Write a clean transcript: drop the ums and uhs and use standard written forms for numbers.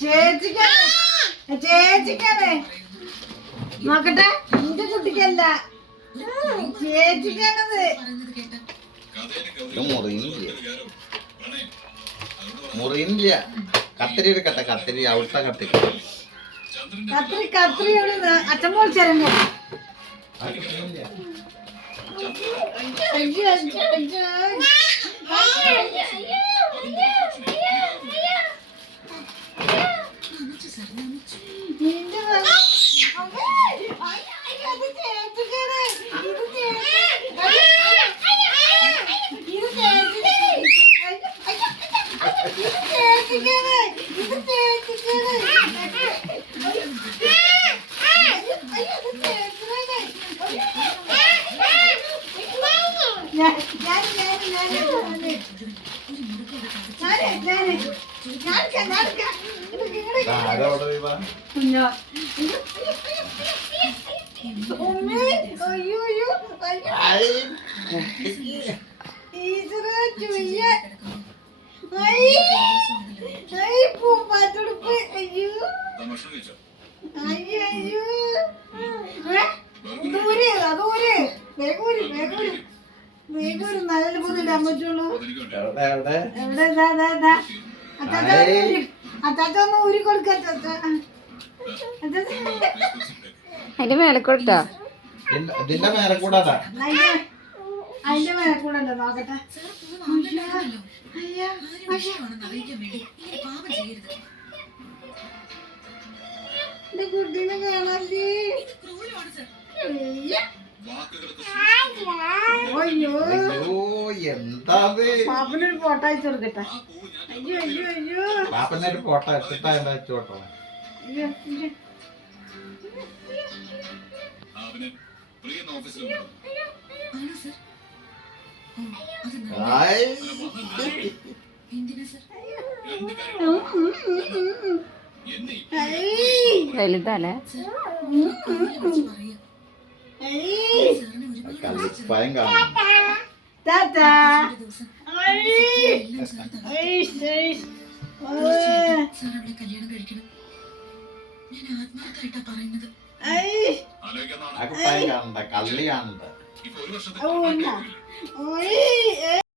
ചേച്ചിക്കാണ് നോക്കട്ടെ, എന്റെ കുട്ടിക്കല്ല, ചേച്ചിക്കാണത്. മുറിയില്ല. കത്തിരി എടുക്കട്ടെ, കത്തിരി അവിടുത്തെ കത്തിരി കത്രിയാണ് അച്ഛൻ പൊളിച്ചരങ്ങോ. നല്ല പോലെ ഇടാൻ പറ്റുള്ളൂ. അച്ചാച്ച ഊരി കൊടുക്ക. അതിന്റെ മേലെ കൊടുത്താ ഇതിന്റെ മേലെ കൂടാ, അതിന്റെ മേലെ കൂടല്ലോ. നോക്കട്ടെ. എന്റെ കുട്ടീനെ കാണല്ലേ. അയ്യോ, എന്താ പാപ്പനൊരു ഫോട്ടോ അയച്ചു കൊടുക്കട്ടെ. അയ്യോ അയ്യോ അയ്യോ, പാപ്പനൊരു ഫോട്ടോ എടുത്തിട്ടാ എന്താ വെച്ചോട്ടോ. അയ്യോ വലുതല്ലേ കല്ലിപ്പായം കാണും. ടാറ്റാ. ആ കുപ്പായം കാണണ്ട, കള്ളി കാണണ്ട.